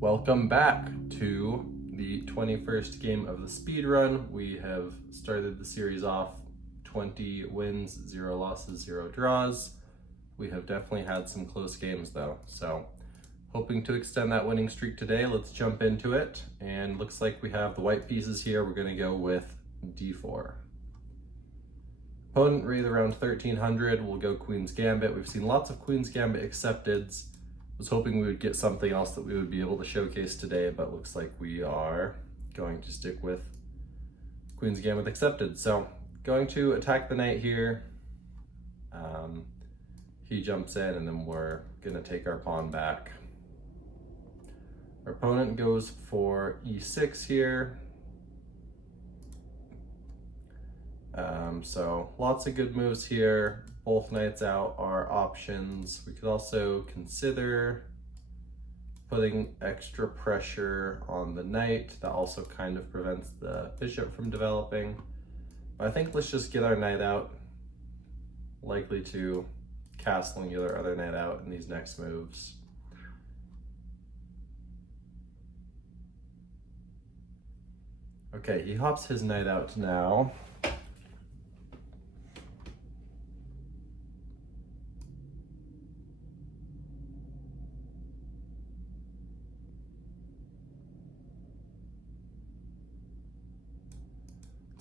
Welcome back to the 21st game of the speed run. We have started the series off 20 wins, 0 losses, 0 draws. We have definitely had some close games though, so hoping to extend that winning streak today. Let's jump into it, and looks like we have the white pieces here. We're going to go with d4. Opponent rated around 1300. We'll go Queen's Gambit. We've seen lots of Queen's Gambit accepteds. Was hoping we would get something else that we would be able to showcase today, but looks like we are going to stick with Queen's Gambit accepted. So going to attack the knight here. He jumps in, and then we're gonna take our pawn back. Our opponent goes for e6 here. So lots of good moves here. Both knights out are options. We could also consider putting extra pressure on the knight. That also kind of prevents the bishop from developing. But I think let's just get our knight out. Likely to castling the other knight out in these next moves. Okay, he hops his knight out now.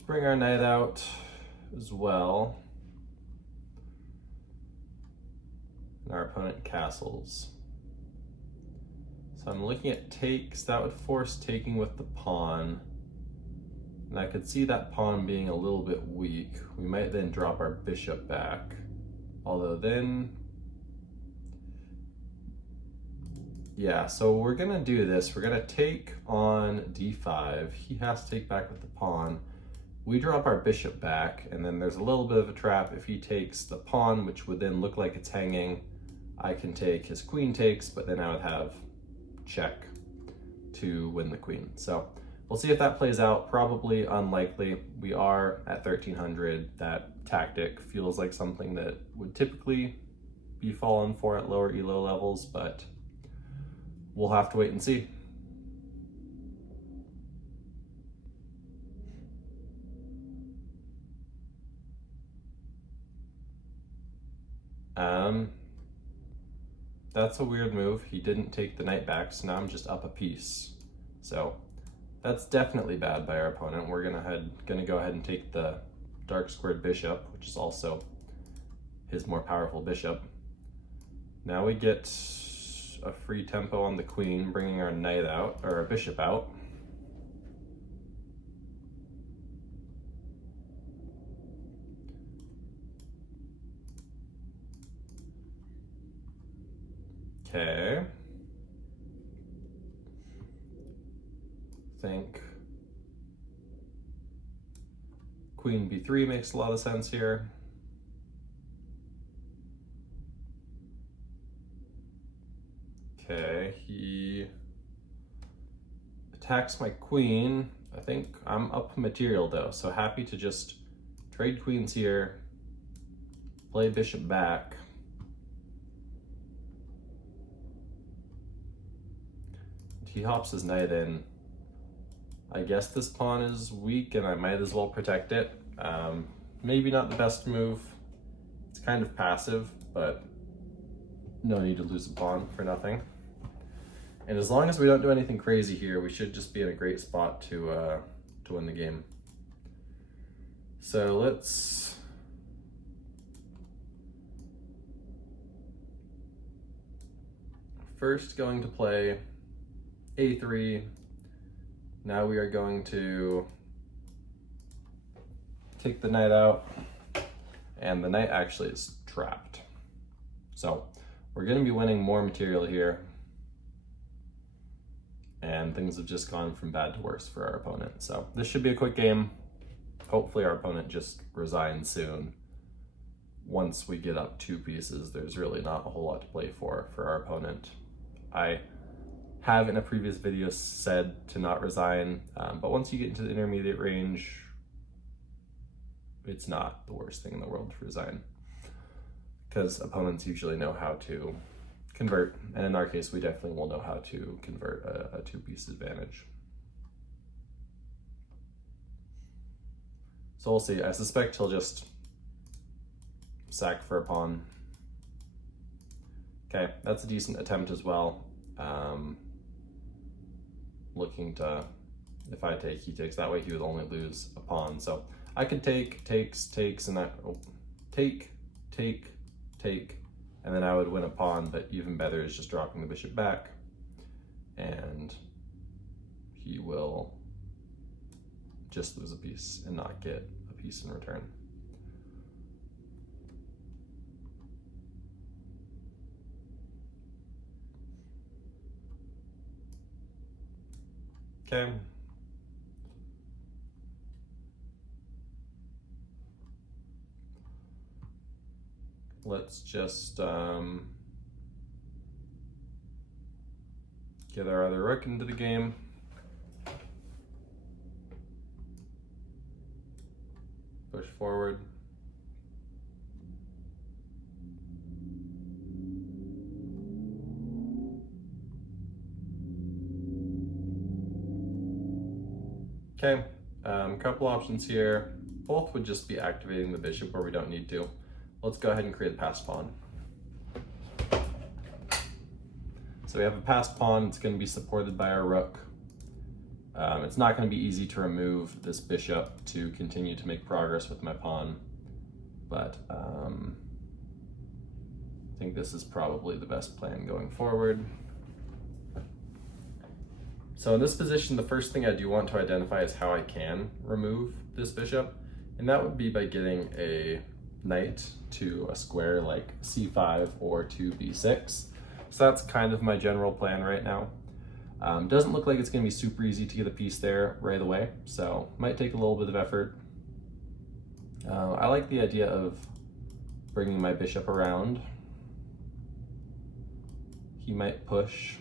Bring our knight out as well. And our opponent castles. So I'm looking at takes. That would force taking with the pawn. And I could see that pawn being a little bit weak. We might then drop our bishop back. Although then, yeah, so we're gonna do this. We're gonna take on d5. He has to take back with the pawn. We drop our bishop back, and then there's a little bit of a trap. If he takes the pawn, which would then look like it's hanging, I can take his queen takes, but then I would have check to win the queen. So we'll see if that plays out. Probably unlikely. We are at 1300. That tactic feels like something that would typically be fallen for at lower elo levels, but we'll have to wait and see. That's a weird move. He didn't take the knight back, so now I'm just up a piece. So that's definitely bad by our opponent. We're gonna go ahead and take the dark squared bishop, which is also his more powerful bishop. Now we get a free tempo on the queen, bringing our knight out, or our bishop out. Okay. I think Queen b3 makes a lot of sense here. Okay, he attacks my queen. I think I'm up material though, so happy to just trade queens here, play bishop back. He hops his knight in. I guess this pawn is weak and I might as well protect it. Maybe not the best move. It's kind of passive, but no need to lose a pawn for nothing. And as long as we don't do anything crazy here, we should just be in a great spot to win the game. So let's first going to play a3. Now we are going to take the knight out, and the knight actually is trapped. So we're going to be winning more material here, and things have just gone from bad to worse for our opponent. So this should be a quick game. Hopefully our opponent just resigns soon. Once we get up 2 pieces, there's really not a whole lot to play for our opponent. I have in a previous video said to not resign, but once you get into the intermediate range, it's not the worst thing in the world to resign, because opponents usually know how to convert. And in our case, we definitely will know how to convert a two-piece advantage. So we'll see. I suspect he'll just sack for a pawn. Okay, that's a decent attempt as well. Looking to, if I take, he takes. That way he would only lose a pawn. So I could take, takes, and that, take, and then I would win a pawn, but even better is just dropping the bishop back, and he will just lose a piece and not get a piece in return. Okay. Let's just get our other rook into the game. Push forward. Okay, couple options here. Both would just be activating the bishop where we don't need to. Let's go ahead and create a passed pawn. So we have a passed pawn. It's going to be supported by our rook. It's not going to be easy to remove this bishop to continue to make progress with my pawn, but I think this is probably the best plan going forward. So in this position, the first thing I do want to identify is how I can remove this bishop, and that would be by getting a knight to a square like c5 or to b6. So that's kind of my general plan right now. Doesn't look like it's going to be super easy to get a piece there right away, so might take a little bit of effort. I like the idea of bringing my bishop around. He might push.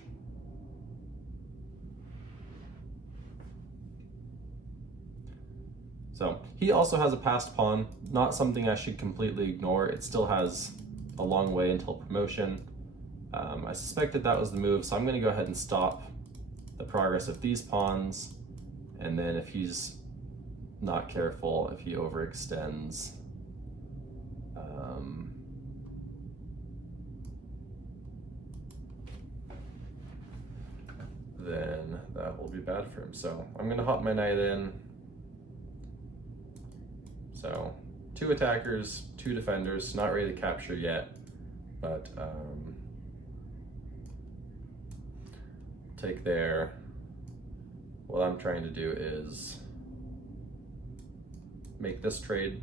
So he also has a passed pawn, not something I should completely ignore. It still has a long way until promotion. I suspected that was the move, so I'm going to go ahead and stop the progress of these pawns, and then if he's not careful, if he overextends, then that will be bad for him. So I'm going to hop my knight in. So 2 attackers, 2 defenders, not ready to capture yet, but take there. What I'm trying to do is make this trade.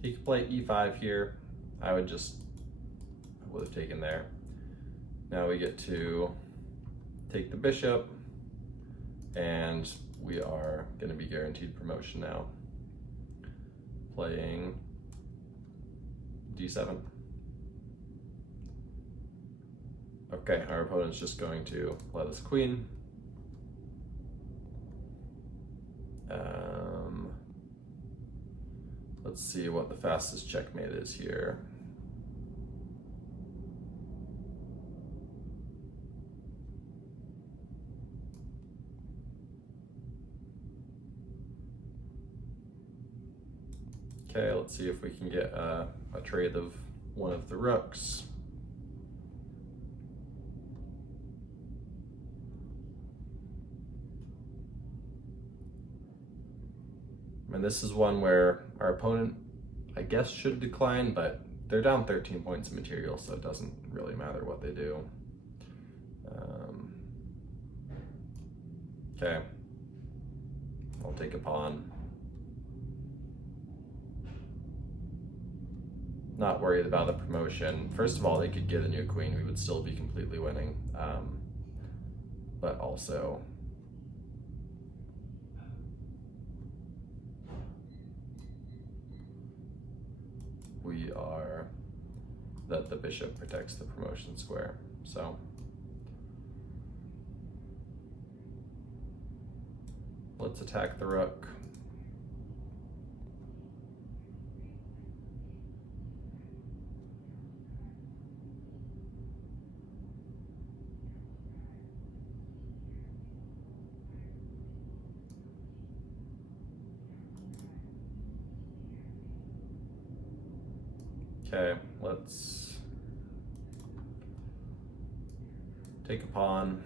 He could play e5 here. I would have taken there. Now we get to take the bishop, and we are going to be guaranteed promotion now. Playing d7. Okay, our opponent's just going to let us queen. Let's see what the fastest checkmate is here. Okay, let's see if we can get a trade of one of the rooks. And this is one where our opponent, I guess, should decline, but they're down 13 points of material, so it doesn't really matter what they do. Okay, I'll take a pawn. Not worried about the promotion. First of all, they could get a new queen. We would still be completely winning. But also, we are that the bishop protects the promotion square. So let's attack the rook. Okay, let's take a pawn.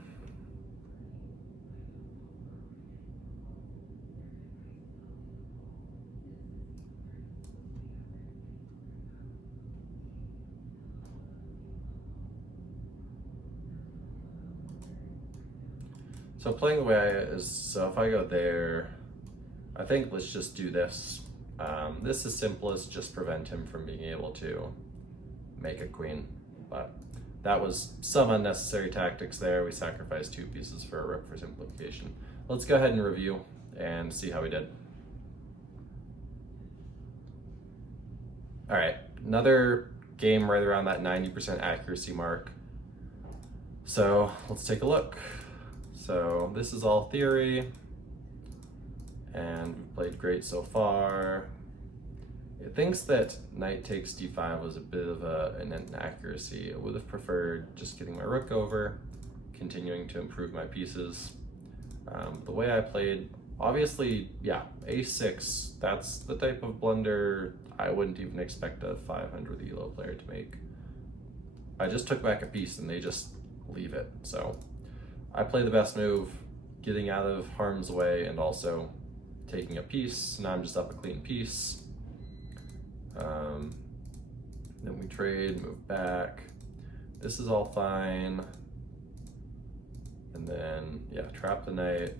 So playing the way I is, so if I go there, I think let's just do this. This is simplest, just prevent him from being able to make a queen. But that was some unnecessary tactics there. We sacrificed 2 pieces for a rook for simplification. Let's go ahead and review and see how we did. All right, another game right around that 90% accuracy mark. So let's take a look. So this is all theory, and we played great so far. It thinks that knight takes d5 was a bit of an inaccuracy. I would have preferred just getting my rook over, continuing to improve my pieces. The way I played, obviously, yeah, a6, that's the type of blunder I wouldn't even expect a 500 ELO player to make. I just took back a piece and they just leave it. So I play the best move, getting out of harm's way and also taking a piece. Now I'm just up a clean piece. Then we trade, move back. This is all fine. And then, yeah, trap the knight,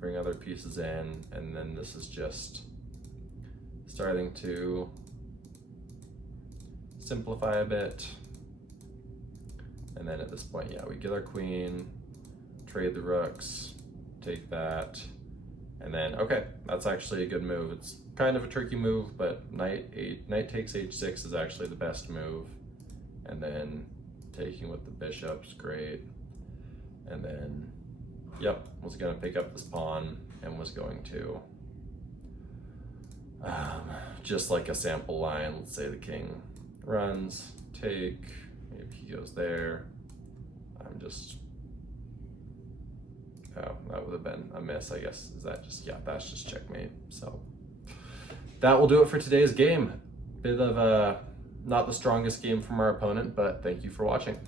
bring other pieces in, and then this is just starting to simplify a bit. And then at this point, yeah, we get our queen, trade the rooks, take that, and then, okay, that's actually a good move. It's kind of a tricky move, but knight takes h6 is actually the best move. And then taking with the bishop's great. And then, yep, was gonna pick up this pawn and was going to, just like a sample line, let's say the king runs, take, maybe he goes there. I'm just, oh, that would have been a miss, I guess. Is that just, yeah, that's just checkmate. So that will do it for today's game. Bit of a, not the strongest game from our opponent, but thank you for watching.